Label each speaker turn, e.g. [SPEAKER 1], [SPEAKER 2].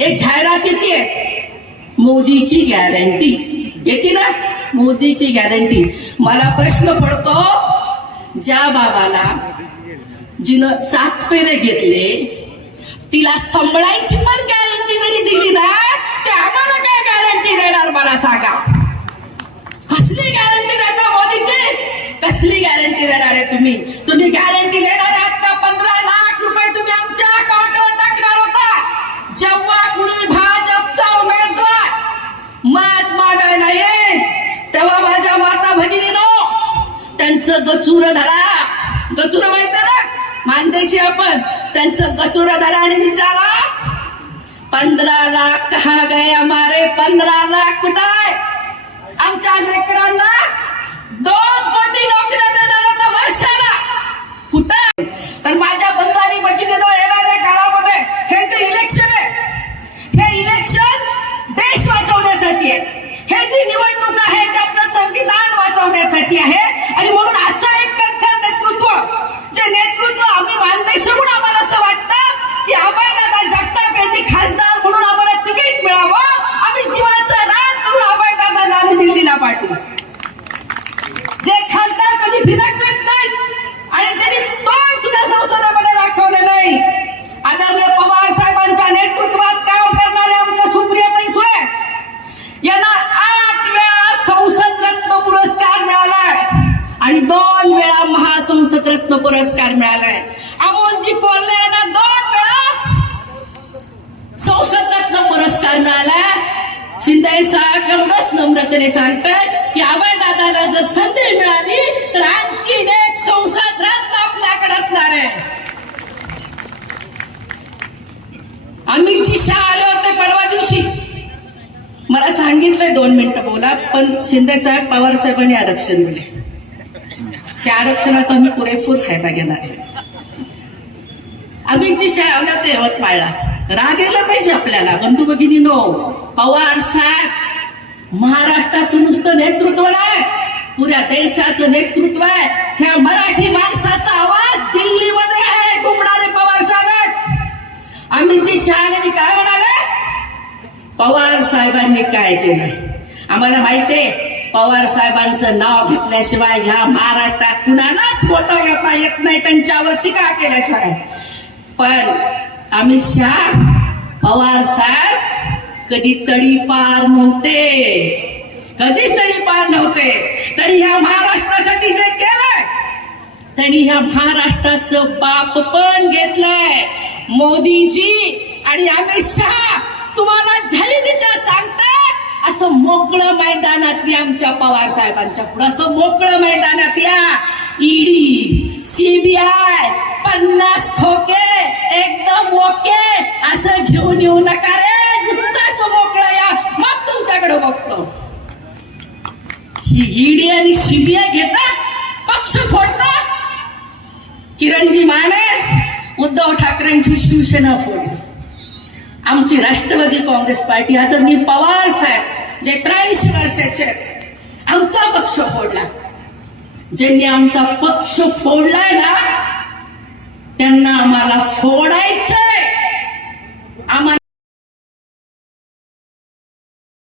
[SPEAKER 1] एक जाहिरात येते. मोदी की गॅरंटी येते ना? मोदी की गॅरंटी मला प्रश्न पडतो ज्या बाबाला जिनं सात पेरे घेतले तिला सांभाळायची पण गॅरंटी जरी दिली ना ते आम्हाला काय गॅरंटी देणार मला सांगा? कसली गॅरंटी देता मोदीची कसली गॅरंटी देणार आहे तुम्ही? तुम्ही गॅरंटी देणार त्यांचं गचूर धरा. गचूर माहीत ना? मानदेशी आपण. त्यांचं गचूर धरा आणि विचारा. पंधरा लाख कहा गए हमारे पंधरा लाख कुठं आहे आमच्या लेकरांना दोन कोटी नोकऱ्या देणार होता वर्षाला कुठं? तर माझ्या बंधारी भगिनीनो येणाऱ्या काळामध्ये हे जे इलेक्शन आहे हे इलेक्शन देश वाचवण्यासाठी आहे. हे जी निवडणूक आहे ते आपलं संविधान वाचवण्यासाठी आहे. आणि म्हणून असं एक कणखर नेतृत्व जे नेतृत्व आम्ही मानदेश म्हणून आम्हाला असं वाटतं की अभयदादा जगताप यांनी खासदार भारतरत्न रत्न पुरस्कार मिळालाय. अमोलजी कोल्हे यांना दोन वेळा संसद रत्न पुरस्कार मिळालाय. शिंदे साहेब एवढंच नम्रतेने सांगतात की अभय दादाला जर संधी मिळाली तर आणखी एक संसद रत्न आपल्याकडे असणार आहे. अमितजी शाह आले होते परवा दिवशी. मला सांगितलंय दोन मिनिटं बोला पण शिंदे साहेब पवार साहेबांनी आरक्षण दिले. त्या आरक्षणाचा मी पुरेपूर फायदा घेणार आहे. अमितजी शाह आला ते यवतमाळला राग यायला पाहिजे आपल्याला. बंधू भगिनी नो पवार साहेब महाराष्ट्राचं नुसतं नेतृत्व नाही. पुऱ्या देशाचं नेतृत्व आहे. ह्या मराठी माणसाचा आवाज दिल्लीमध्ये आहे. घुमणारे पवार साहेब आहेत. अमितजी शहा यांनी काय म्हणाले? पवार साहेबांनी काय केलं? आम्हाला माहितीये पवार साहेबांचं नाव घेतल्याशिवाय ह्या महाराष्ट्रात कुणालाच फोटो घेता येत नाही त्यांच्यावर टीका केल्याशिवाय? पण अमित शहा पवार साहेब कधी तडी पार नव्हते. कधीच तडी पार नव्हते. तरी ह्या महाराष्ट्रासाठी जे केलंय त्यांनी ह्या महाराष्ट्राचं बाप पण घेतलंय. मोदीजी आणि अमित शहा तुम्हाला झाली सांगताय? असं मोकळं मैदानात या आमच्या पवार साहेबांच्या पुढे. असं मोकळं मैदानात या. ईडी सीबीआय पन्नास खोके एकदम ओके. असं घेऊन येऊ नका रे. नुसतं असं मोकळं या. मग तुमच्याकडे बघतो. ही ईडी आणि सीबीआय घेता पक्ष फोडता किरणजी माने उद्धव ठाकरेंची शिवसेना फोडली. आमची राष्ट्रवादी काँग्रेस पार्टी आदरणीय पवार साहेब जे त्र्याऐंशी वर्षाचे आहेत, आमचा पक्ष फोडला. ज्यांनी आमचा पक्ष फोडलाय ना त्यांना आम्हाला फोडायचं